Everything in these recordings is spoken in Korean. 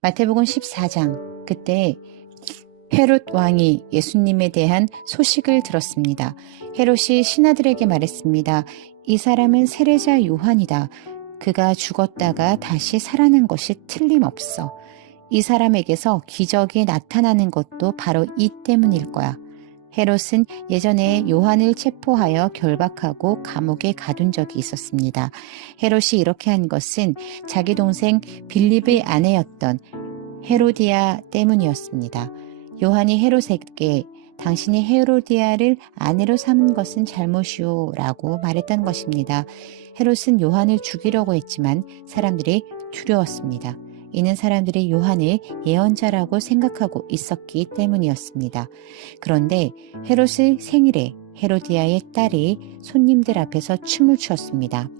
마태복음 14장. 그때 헤롯 왕이 예수님에 대한 소식을 들었습니다. 헤롯이 신하들에게 말했습니다. 이 사람은 세례자 요한이다. 그가 죽었다가 다시 살아난 것이 틀림없어. 이 사람에게서 기적이 나타나는 것도 바로 이 때문일 거야. 헤롯은 예전에 요한을 체포하여 결박하고 감옥에 가둔 적이 있었습니다. 헤롯이 이렇게 한 것은 자기 동생 빌립의 아내였던 헤로디아 때문이었습니다. 요한이 헤롯에게 당신이 헤로디아를 아내로 삼은 것은 잘못이오 라고 말했던 것입니다. 헤롯은 요한을 죽이려고 했지만 사람들이 두려웠습니다. 이는 사람들이 요한을 예언자라고 생각하고 있었기 때문이었습니다. 그런데 헤롯의 생일에 헤로디아의 딸이 손님들 앞에서 춤을 추었습니다.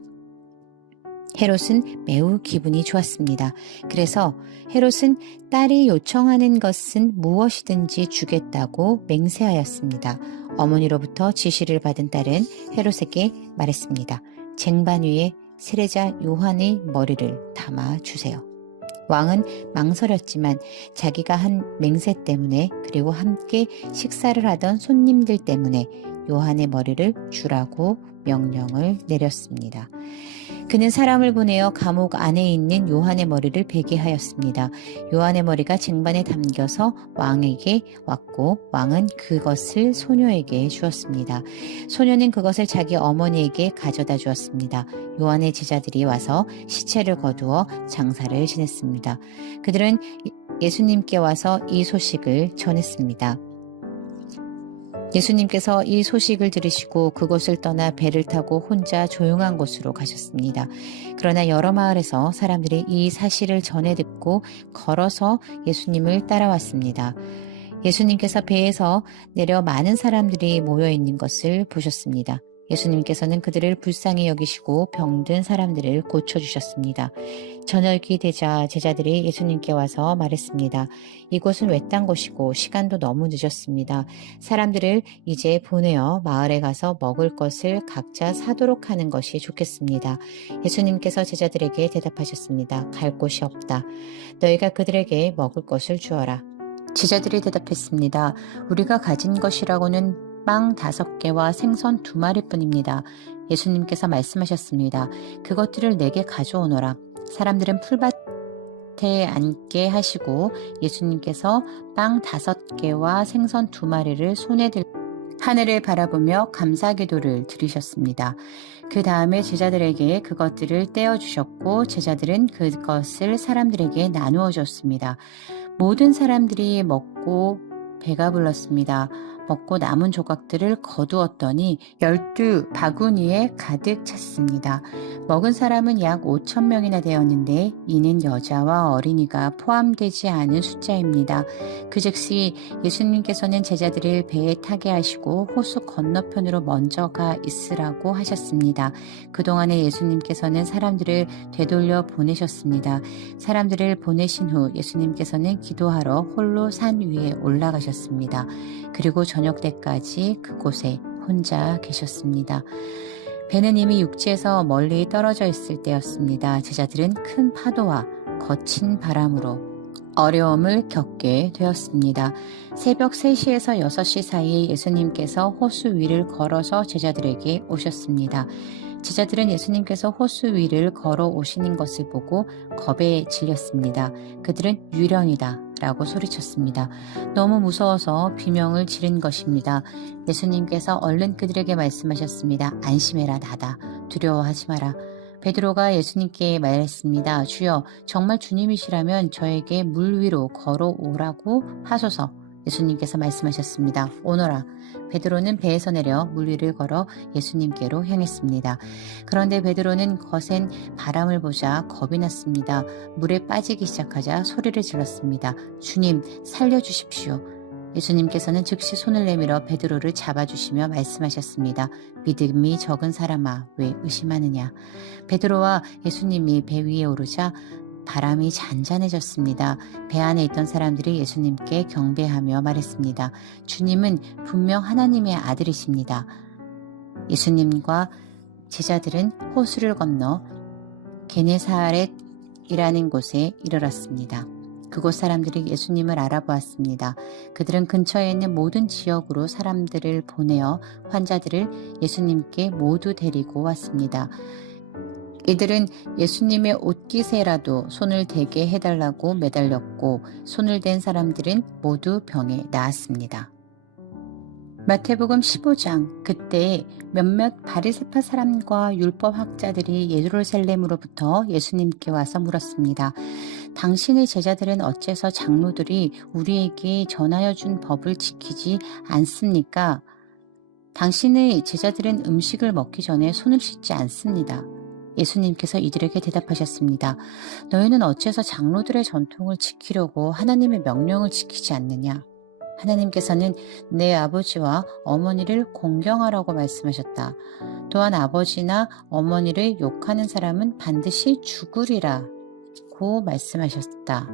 헤롯은 매우 기분이 좋았습니다. 그래서 헤롯은 딸이 요청하는 것은 무엇이든지 주겠다고 맹세하였습니다. 어머니로부터 지시를 받은 딸은 헤롯에게 말했습니다. 쟁반 위에 세례자 요한의 머리를 담아 주세요. 왕은 망설였지만 자기가 한 맹세 때문에 그리고 함께 식사를 하던 손님들 때문에 요한의 머리를 주라고 명령을 내렸습니다. 그는 사람을 보내어 감옥 안에 있는 요한의 머리를 베게 하였습니다. 요한의 머리가 쟁반에 담겨서 왕에게 왔고 왕은 그것을 소녀에게 주었습니다. 소녀는 그것을 자기 어머니에게 가져다 주었습니다. 요한의 제자들이 와서 시체를 거두어 장사를 지냈습니다. 그들은 예수님께 와서 이 소식을 전했습니다. 예수님께서 이 소식을 들으시고 그곳을 떠나 배를 타고 혼자 조용한 곳으로 가셨습니다. 그러나 여러 마을에서 사람들이 이 사실을 전해 듣고 걸어서 예수님을 따라왔습니다. 예수님께서 배에서 내려 많은 사람들이 모여 있는 것을 보셨습니다. 예수님께서는 그들을 불쌍히 여기시고 병든 사람들을 고쳐주셨습니다. 저녁이 되자 제자들이 예수님께 와서 말했습니다. 이곳은 외딴 곳이고 시간도 너무 늦었습니다. 사람들을 이제 보내어 마을에 가서 먹을 것을 각자 사도록 하는 것이 좋겠습니다. 예수님께서 제자들에게 대답하셨습니다. 갈 곳이 없다. 너희가 그들에게 먹을 것을 주어라. 제자들이 대답했습니다. 우리가 가진 것이라고는 빵 5개와 생선 2마리뿐입니다. 예수님께서 말씀하셨습니다. 그것들을 내게 가져오너라. 사람들은 풀밭에 앉게 하시고 예수님께서 빵 5개와 생선 2마리를 손에 들고 하늘을 바라보며 감사기도를 드리셨습니다. 그 다음에 제자들에게 그것들을 떼어주셨고 제자들은 그것을 사람들에게 나누어 줬습니다. 모든 사람들이 먹고 배가 불렀습니다. 먹고 남은 조각들을 거두었더니 12바구니에 가득 찼습니다. 먹은 사람은 약 5,000명이나 되었는데 이는 여자와 어린이가 포함되지 않은 숫자입니다. 그 즉시 예수님께서는 제자들을 배에 타게 하시고 호수 건너편으로 먼저 가 있으라고 하셨습니다. 그동안에 예수님께서는 사람들을 되돌려 보내셨습니다. 사람들을 보내신 후 예수님께서는 기도하러 홀로 산 위에 올라가셨습니다. 그리고 저녁 때까지 그곳에 혼자 계셨습니다. 배는 이미 육지에서 멀리 떨어져 있을 때였습니다. 제자들은 큰 파도와 거친 바람으로 어려움을 겪게 되었습니다. 새벽 3시에서 6시 사이에 예수님께서 호수 위를 걸어서 제자들에게 오셨습니다. 제자들은 예수님께서 호수 위를 걸어 오시는 것을 보고 겁에 질렸습니다. 그들은 유령이다 라고 소리쳤습니다. 너무 무서워서 비명을 지른 것입니다. 예수님께서 얼른 그들에게 말씀하셨습니다. 안심해라, 나다. 두려워하지 마라. 베드로가 예수님께 말했습니다. 주여, 정말 주님이시라면 저에게 물 위로 걸어오라고 하소서. 예수님께서 말씀하셨습니다. 오너라. 베드로는 배에서 내려 물 위를 걸어 예수님께로 향했습니다. 그런데 베드로는 거센 바람을 보자 겁이 났습니다. 물에 빠지기 시작하자 소리를 질렀습니다. 주님, 살려주십시오. 예수님께서는 즉시 손을 내밀어 베드로를 잡아주시며 말씀하셨습니다. 믿음이 적은 사람아, 왜 의심하느냐. 베드로와 예수님이 배 위에 오르자 바람이 잔잔해졌습니다. 배 안에 있던 사람들이 예수님께 경배하며 말했습니다. 주님은 분명 하나님의 아들이십니다. 예수님과 제자들은 호수를 건너 게네사렛이라는 곳에 이르렀습니다. 그곳 사람들이 예수님을 알아보았습니다. 그들은 근처에 있는 모든 지역으로 사람들을 보내어 환자들을 예수님께 모두 데리고 왔습니다. 이들은 예수님의 옷깃에라도 손을 대게 해달라고 매달렸고 손을 댄 사람들은 모두 병에 나았습니다. 마태복음 15장. 그때 몇몇 바리새파 사람과 율법학자들이 예루살렘으로부터 예수님께 와서 물었습니다. 당신의 제자들은 어째서 장로들이 우리에게 전하여 준 법을 지키지 않습니까? 당신의 제자들은 음식을 먹기 전에 손을 씻지 않습니다. 예수님께서 이들에게 대답하셨습니다. 너희는 어째서 장로들의 전통을 지키려고 하나님의 명령을 지키지 않느냐? 하나님께서는 내 아버지와 어머니를 공경하라고 말씀하셨다. 또한 아버지나 어머니를 욕하는 사람은 반드시 죽으리라고 말씀하셨다.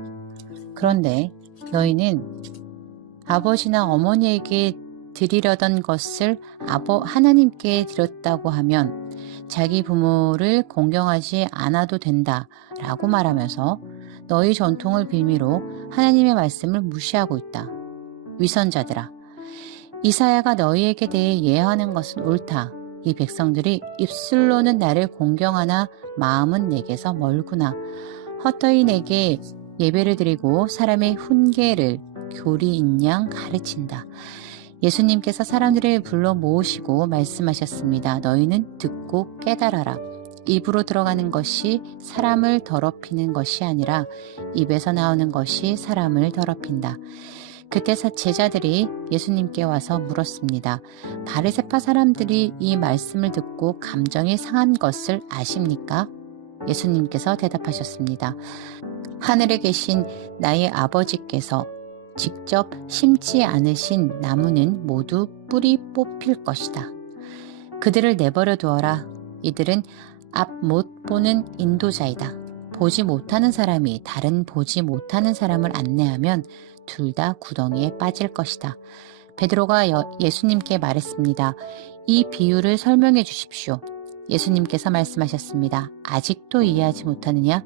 그런데 너희는 아버지나 어머니에게 드리려던 것을 하나님께 드렸다고 하면 자기 부모를 공경하지 않아도 된다라고 말하면서 너희 전통을 빌미로 하나님의 말씀을 무시하고 있다. 위선자들아, 이사야가 너희에게 대해 예언하는 것은 옳다. 이 백성들이 입술로는 나를 공경하나 마음은 내게서 멀구나. 헛되이 내게 예배를 드리고 사람의 훈계를 교리인 양 가르친다. 예수님께서 사람들을 불러 모으시고 말씀하셨습니다. 너희는 듣고 깨달아라. 입으로 들어가는 것이 사람을 더럽히는 것이 아니라 입에서 나오는 것이 사람을 더럽힌다. 그때 제자들이 예수님께 와서 물었습니다. 바리새파 사람들이 이 말씀을 듣고 감정이 상한 것을 아십니까? 예수님께서 대답하셨습니다. 하늘에 계신 나의 아버지께서 직접 심지 않으신 나무는 모두 뿌리 뽑힐 것이다. 그들을 내버려 두어라. 이들은 앞 못 보는 인도자이다. 보지 못하는 사람이 다른 보지 못하는 사람을 안내하면 둘 다 구덩이에 빠질 것이다. 베드로가 예수님께 말했습니다. 이 비유를 설명해 주십시오. 예수님께서 말씀하셨습니다. 아직도 이해하지 못하느냐?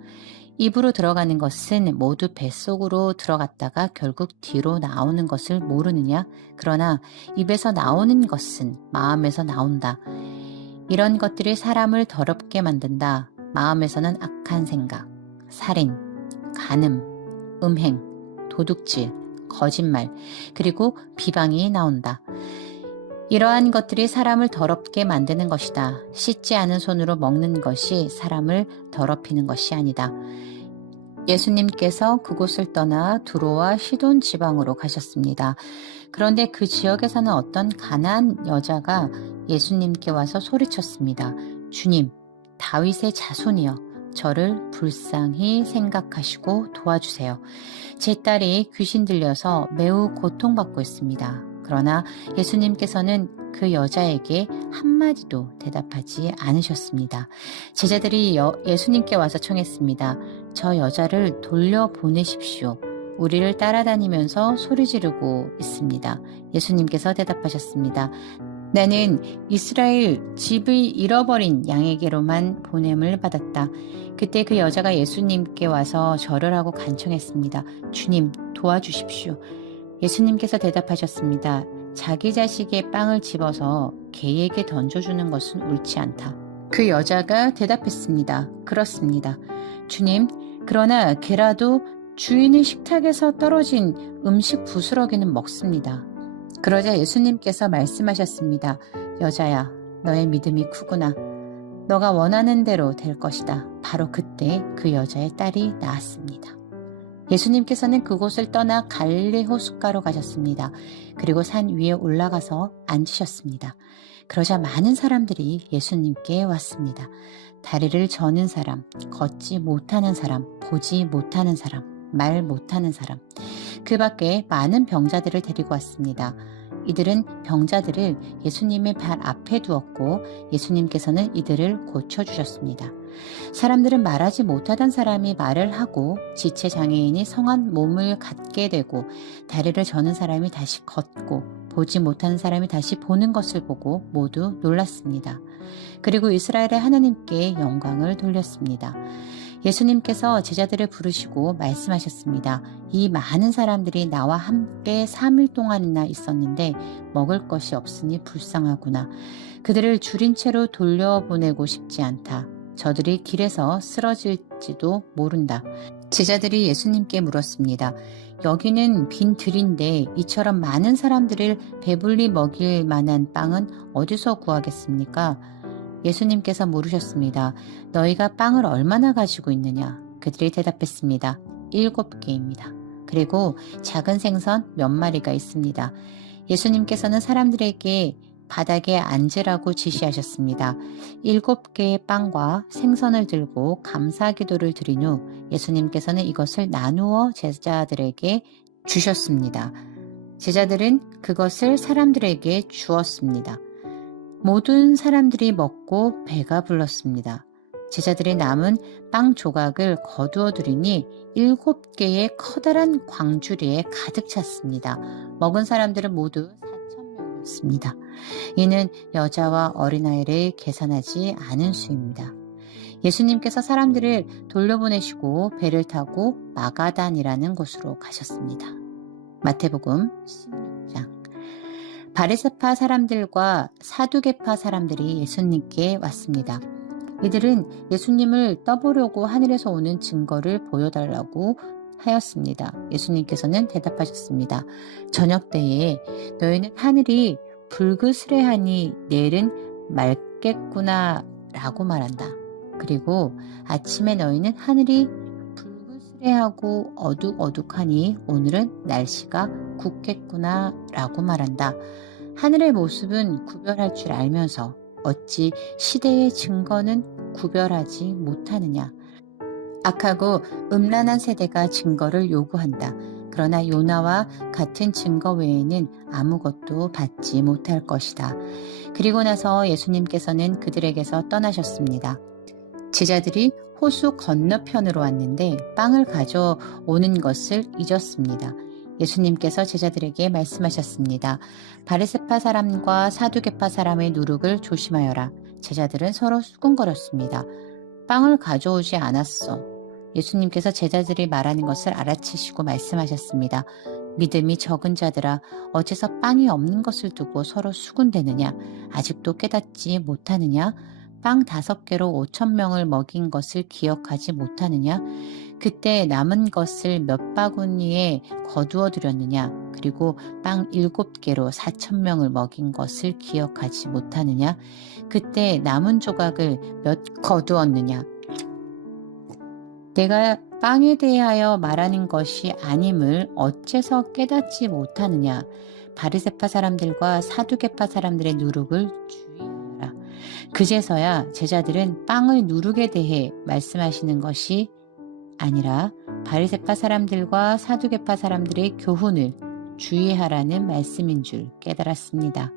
입으로 들어가는 것은 모두 뱃속으로 들어갔다가 결국 뒤로 나오는 것을 모르느냐? 그러나 입에서 나오는 것은 마음에서 나온다. 이런 것들이 사람을 더럽게 만든다. 마음에서는 악한 생각, 살인, 간음, 음행, 도둑질, 거짓말, 그리고 비방이 나온다. 이러한 것들이 사람을 더럽게 만드는 것이다. 씻지 않은 손으로 먹는 것이 사람을 더럽히는 것이 아니다. 예수님께서 그곳을 떠나 두로와 시돈 지방으로 가셨습니다. 그런데 그 지역에 사는 어떤 가난한 여자가 예수님께 와서 소리쳤습니다. 주님, 다윗의 자손이여, 저를 불쌍히 생각하시고 도와주세요. 제 딸이 귀신 들려서 매우 고통받고 있습니다. 그러나 예수님께서는 그 여자에게 한마디도 대답하지 않으셨습니다. 제자들이 예수님께 와서 청했습니다. 저 여자를 돌려보내십시오. 우리를 따라다니면서 소리 지르고 있습니다. 예수님께서 대답하셨습니다. 나는 이스라엘 집을 잃어버린 양에게로만 보냄을 받았다. 그때 그 여자가 예수님께 와서 절을 하고 간청했습니다. 주님, 도와주십시오. 예수님께서 대답하셨습니다. 자기 자식의 빵을 집어서 개에게 던져주는 것은 옳지 않다. 그 여자가 대답했습니다. 그렇습니다. 주님, 그러나 개라도 주인의 식탁에서 떨어진 음식 부스러기는 먹습니다. 그러자 예수님께서 말씀하셨습니다. 여자야, 너의 믿음이 크구나. 너가 원하는 대로 될 것이다. 바로 그때 그 여자의 딸이 나았습니다. 예수님께서는 그곳을 떠나 갈릴리 호숫가로 가셨습니다. 그리고 산 위에 올라가서 앉으셨습니다. 그러자 많은 사람들이 예수님께 왔습니다. 다리를 저는 사람, 걷지 못하는 사람, 보지 못하는 사람, 말 못하는 사람, 그 밖에 많은 병자들을 데리고 왔습니다. 이들은 병자들을 예수님의 발 앞에 두었고 예수님께서는 이들을 고쳐주셨습니다. 사람들은 말하지 못하던 사람이 말을 하고 지체장애인이 성한 몸을 갖게 되고 다리를 저는 사람이 다시 걷고 보지 못하는 사람이 다시 보는 것을 보고 모두 놀랐습니다. 그리고 이스라엘의 하나님께 영광을 돌렸습니다. 예수님께서 제자들을 부르시고 말씀하셨습니다. 이 많은 사람들이 나와 함께 3일 동안이나 있었는데 먹을 것이 없으니 불쌍하구나. 그들을 줄인 채로 돌려보내고 싶지 않다. 저들이 길에서 쓰러질지도 모른다. 제자들이 예수님께 물었습니다. 여기는 빈 들인데 이처럼 많은 사람들을 배불리 먹일 만한 빵은 어디서 구하겠습니까? 예수님께서 물으셨습니다. 너희가 빵을 얼마나 가지고 있느냐? 그들이 대답했습니다. 7개입니다. 그리고 작은 생선 몇 마리가 있습니다. 예수님께서는 사람들에게 바닥에 앉으라고 지시하셨습니다. 7개의 빵과 생선을 들고 감사 기도를 드린 후 예수님께서는 이것을 나누어 제자들에게 주셨습니다. 제자들은 그것을 사람들에게 주었습니다. 모든 사람들이 먹고 배가 불렀습니다. 제자들이 남은 빵 조각을 거두어 드리니 7개의 커다란 광주리에 가득 찼습니다. 먹은 사람들은 모두 4,000명이었습니다. 이는 여자와 어린아이를 계산하지 않은 수입니다. 예수님께서 사람들을 돌려보내시고 배를 타고 마가단이라는 곳으로 가셨습니다. 마태복음 16장. 바리새파 사람들과 사두개파 사람들이 예수님께 왔습니다. 이들은 예수님을 떠보려고 하늘에서 오는 증거를 보여달라고 하였습니다. 예수님께서는 대답하셨습니다. 저녁 때에 너희는 하늘이 불그스레하니 내일은 맑겠구나 라고 말한다. 그리고 아침에 너희는 하늘이 불그스레하고 어둑어둑하니 오늘은 날씨가 굳겠구나 라고 말한다. 하늘의 모습은 구별할 줄 알면서 어찌 시대의 증거는 구별하지 못하느냐. 악하고 음란한 세대가 증거를 요구한다. 그러나 요나와 같은 증거 외에는 아무것도 받지 못할 것이다. 그리고 나서 예수님께서는 그들에게서 떠나셨습니다. 제자들이 호수 건너편으로 왔는데 빵을 가져오는 것을 잊었습니다. 예수님께서 제자들에게 말씀하셨습니다. 바리새파 사람과 사두개파 사람의 누룩을 조심하여라. 제자들은 서로 수군거렸습니다. 빵을 가져오지 않았어. 예수님께서 제자들이 말하는 것을 알아채시고 말씀하셨습니다. 믿음이 적은 자들아, 어째서 빵이 없는 것을 두고 서로 수군대느냐? 아직도 깨닫지 못하느냐? 빵 5개로 5,000명을 먹인 것을 기억하지 못하느냐? 그때 남은 것을 몇 바구니에 거두어 드렸느냐? 그리고 빵 7개로 4,000명을 먹인 것을 기억하지 못하느냐? 그때 남은 조각을 몇 거두었느냐? 내가 빵에 대하여 말하는 것이 아님을 어째서 깨닫지 못하느냐? 바리새파 사람들과 사두개파 사람들의 누룩을 주의하라. 그제서야 제자들은 빵의 누룩에 대해 말씀하시는 것이 아니라 바리새파 사람들과 사두개파 사람들의 교훈을 주의하라는 말씀인 줄 깨달았습니다.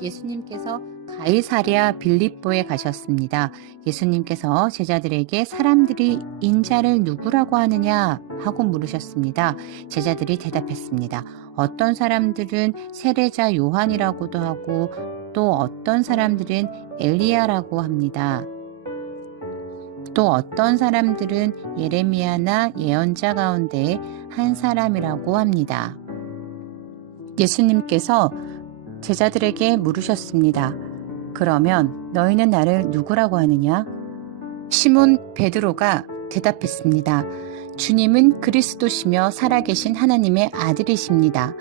예수님께서 가이사랴 빌립보에 가셨습니다. 예수님께서 제자들에게 사람들이 인자를 누구라고 하느냐 하고 물으셨습니다. 제자들이 대답했습니다. 어떤 사람들은 세례자 요한이라고도 하고 또 어떤 사람들은 엘리야라고 합니다. 또 어떤 사람들은 예레미야나 예언자 가운데 한 사람이라고 합니다. 예수님께서 제자들에게 물으셨습니다. 그러면 너희는 나를 누구라고 하느냐? 시몬 베드로가 대답했습니다. 주님은 그리스도시며 살아계신 하나님의 아들이십니다.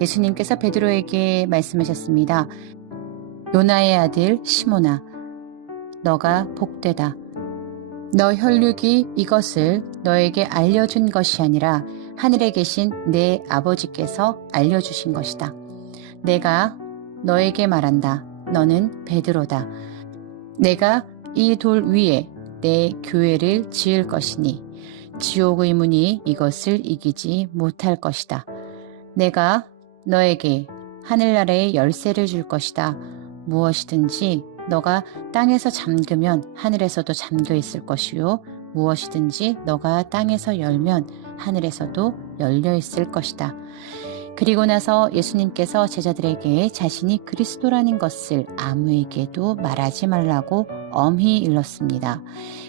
예수님께서 베드로에게 말씀하셨습니다. 요나의 아들 시몬아, 너가 복되다. 너 혈육이 이것을 너에게 알려준 것이 아니라 하늘에 계신 내 아버지께서 알려주신 것이다. 내가 너에게 말한다. 너는 베드로다. 내가 이 돌 위에 내 교회를 지을 것이니 지옥의 문이 이것을 이기지 못할 것이다. 내가 너에게 하늘나라의 열쇠를 줄 것이다. 무엇이든지 너가 땅에서 잠그면 하늘에서도 잠겨 있을 것이요 무엇이든지 너가 땅에서 열면 하늘에서도 열려 있을 것이다. 그리고 나서 예수님께서 제자들에게 자신이 그리스도라는 것을 아무에게도 말하지 말라고 엄히 일렀습니다.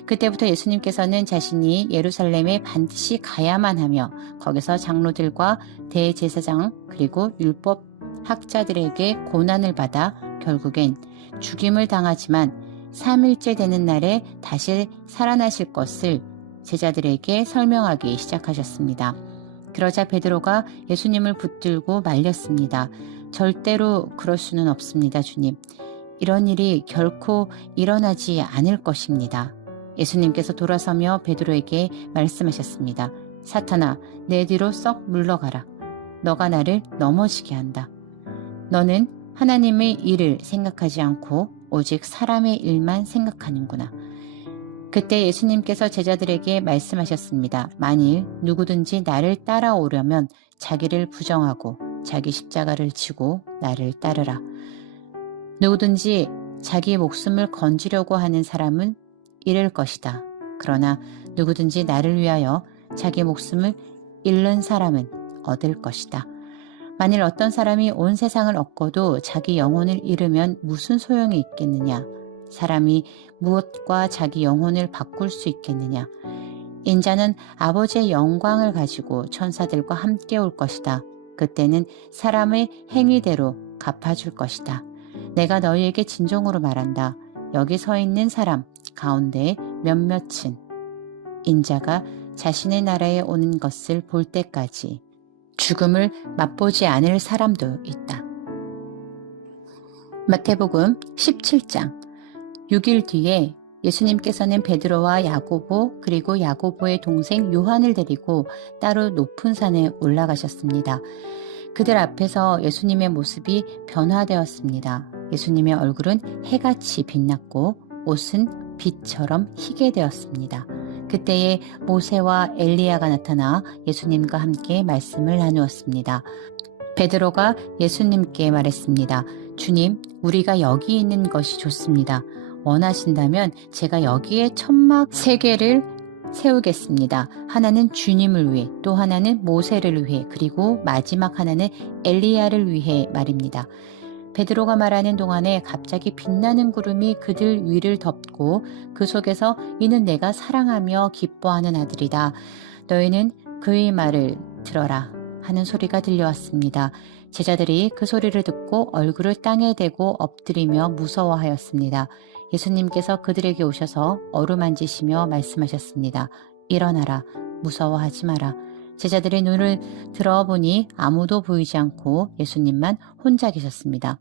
그때부터 예수님께서는 자신이 예루살렘에 반드시 가야만 하며 거기서 장로들과 대제사장 그리고 율법 학자들에게 고난을 받아 결국엔 죽임을 당하지만 3일째 되는 날에 다시 살아나실 것을 제자들에게 설명하기 시작하셨습니다. 그러자 베드로가 예수님을 붙들고 말렸습니다. 절대로 그럴 수는 없습니다, 주님. 이런 일이 결코 일어나지 않을 것입니다. 예수님께서 돌아서며 베드로에게 말씀하셨습니다. 사탄아, 내 뒤로 썩 물러가라. 너가 나를 넘어지게 한다. 너는 하나님의 일을 생각하지 않고 오직 사람의 일만 생각하는구나. 그때 예수님께서 제자들에게 말씀하셨습니다. 만일 누구든지 나를 따라오려면 자기를 부정하고 자기 십자가를 지고 나를 따르라. 누구든지 자기 목숨을 건지려고 하는 사람은 잃을 것이다. 그러나 누구든지 나를 위하여 자기 목숨을 잃는 사람은 얻을 것이다. 만일 어떤 사람이 온 세상을 얻고도 자기 영혼을 잃으면 무슨 소용이 있겠느냐? 사람이 무엇과 자기 영혼을 바꿀 수 있겠느냐? 인자는 아버지의 영광을 가지고 천사들과 함께 올 것이다. 그때는 사람의 행위대로 갚아줄 것이다. 내가 너희에게 진정으로 말한다. 여기 서 있는 사람 가운데 몇몇은 인자가 자신의 나라에 오는 것을 볼 때까지 죽음을 맛보지 않을 사람도 있다. 마태복음 17장 6일 뒤에 예수님께서는 베드로와 야고보 그리고 야고보의 동생 요한을 데리고 따로 높은 산에 올라가셨습니다. 그들 앞에서 예수님의 모습이 변화되었습니다. 예수님의 얼굴은 해같이 빛났고 옷은 빛처럼 희게 되었습니다. 그때에 모세와 엘리야가 나타나 예수님과 함께 말씀을 나누었습니다. 베드로가 예수님께 말했습니다. 주님, 우리가 여기 있는 것이 좋습니다. 원하신다면 제가 여기에 천막 3개를 세우겠습니다. 하나는 주님을 위해, 또 하나는 모세를 위해, 그리고 마지막 하나는 엘리야를 위해 말입니다. 베드로가 말하는 동안에 갑자기 빛나는 구름이 그들 위를 덮고 그 속에서 이는 내가 사랑하며 기뻐하는 아들이다. 너희는 그의 말을 들어라 하는 소리가 들려왔습니다. 제자들이 그 소리를 듣고 얼굴을 땅에 대고 엎드리며 무서워하였습니다. 예수님께서 그들에게 오셔서 어루만지시며 말씀하셨습니다. 일어나라, 무서워하지 마라. 제자들의 눈을 들어보니 아무도 보이지 않고 예수님만 혼자 계셨습니다.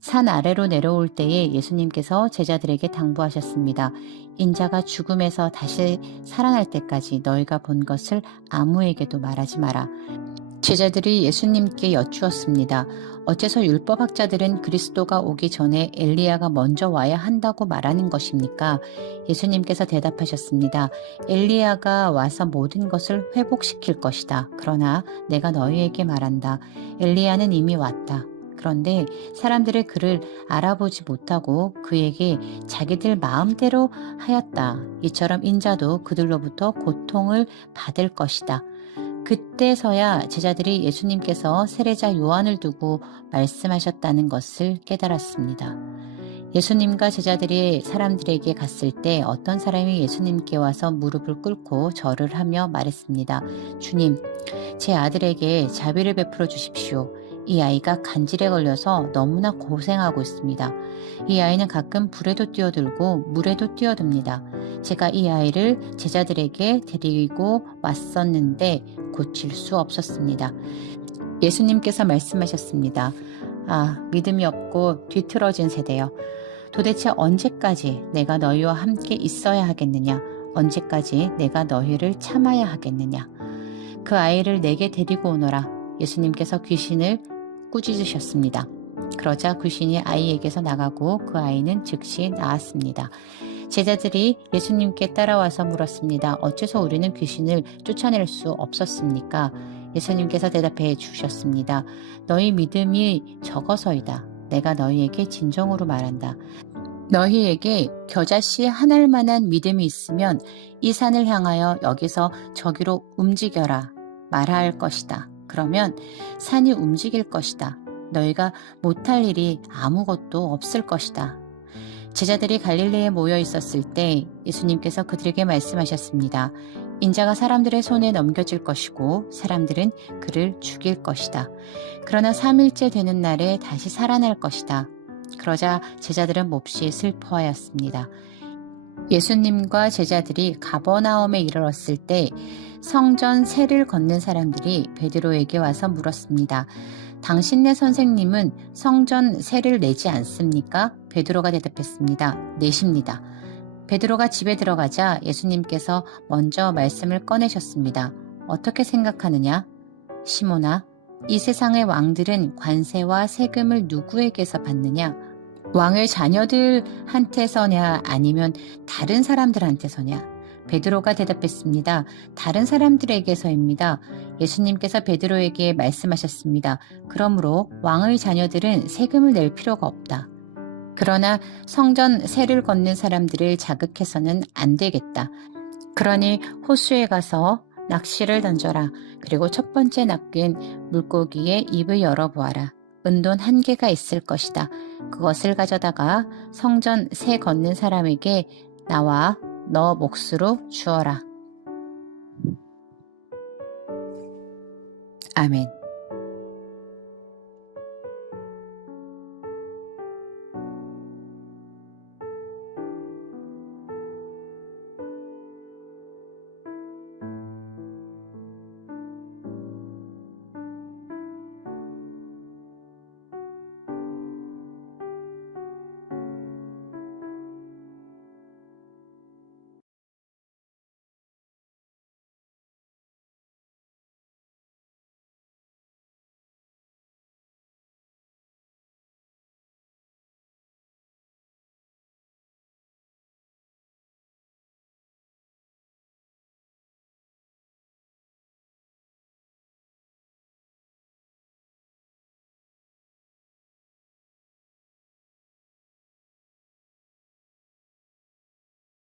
산 아래로 내려올 때에 예수님께서 제자들에게 당부하셨습니다. 인자가 죽음에서 다시 살아날 때까지 너희가 본 것을 아무에게도 말하지 마라. 제자들이 예수님께 여쭈었습니다. 어째서 율법학자들은 그리스도가 오기 전에 엘리야가 먼저 와야 한다고 말하는 것입니까? 예수님께서 대답하셨습니다. 엘리야가 와서 모든 것을 회복시킬 것이다. 그러나 내가 너희에게 말한다. 엘리야는 이미 왔다. 그런데 사람들이 그를 알아보지 못하고 그에게 자기들 마음대로 하였다. 이처럼 인자도 그들로부터 고통을 받을 것이다. 그때서야 제자들이 예수님께서 세례자 요한을 두고 말씀하셨다는 것을 깨달았습니다. 예수님과 제자들이 사람들에게 갔을 때 어떤 사람이 예수님께 와서 무릎을 꿇고 절을 하며 말했습니다. 주님, 제 아들에게 자비를 베풀어 주십시오. 이 아이가 간질에 걸려서 너무나 고생하고 있습니다. 이 아이는 가끔 불에도 뛰어들고 물에도 뛰어듭니다. 제가 이 아이를 제자들에게 데리고 왔었는데 고칠 수 없었습니다. 예수님께서 말씀하셨습니다. 믿음이 없고 뒤틀어진 세대여. 도대체 언제까지 내가 너희와 함께 있어야 하겠느냐? 언제까지 내가 너희를 참아야 하겠느냐? 그 아이를 내게 데리고 오너라. 예수님께서 귀신을 꾸짖으셨습니다. 그러자 귀신이 아이에게서 나가고 그 아이는 즉시 나았습니다. 제자들이 예수님께 따라와서 물었습니다. 어째서 우리는 귀신을 쫓아낼 수 없었습니까? 예수님께서 대답해 주셨습니다. 너희 믿음이 적어서이다. 내가 너희에게 진정으로 말한다. 너희에게 겨자씨 한 알만한 믿음이 있으면 이 산을 향하여 여기서 저기로 움직여라 말할 것이다. 그러면 산이 움직일 것이다. 너희가 못할 일이 아무것도 없을 것이다. 제자들이 갈릴리에 모여 있었을 때 예수님께서 그들에게 말씀하셨습니다. 인자가 사람들의 손에 넘겨질 것이고 사람들은 그를 죽일 것이다. 그러나 3일째 되는 날에 다시 살아날 것이다. 그러자 제자들은 몹시 슬퍼하였습니다. 예수님과 제자들이 가버나움에 이르렀을 때 성전 세를 걷는 사람들이 베드로에게 와서 물었습니다. 당신네 선생님은 성전 세를 내지 않습니까? 베드로가 대답했습니다. 내십니다. 베드로가 집에 들어가자 예수님께서 먼저 말씀을 꺼내셨습니다. 어떻게 생각하느냐? 시몬아, 이 세상의 왕들은 관세와 세금을 누구에게서 받느냐? 왕의 자녀들한테서냐 아니면 다른 사람들한테서냐? 베드로가 대답했습니다. 다른 사람들에게서입니다. 예수님께서 베드로에게 말씀하셨습니다. 그러므로 왕의 자녀들은 세금을 낼 필요가 없다. 그러나 성전 세를 걷는 사람들을 자극해서는 안 되겠다. 그러니 호수에 가서 낚시를 던져라. 그리고 첫 번째 낚인 물고기의 입을 열어보아라. 은돈 1개가 있을 것이다. 그것을 가져다가 성전 세 걷는 사람에게 나와 너 몫으로 주어라. 아멘.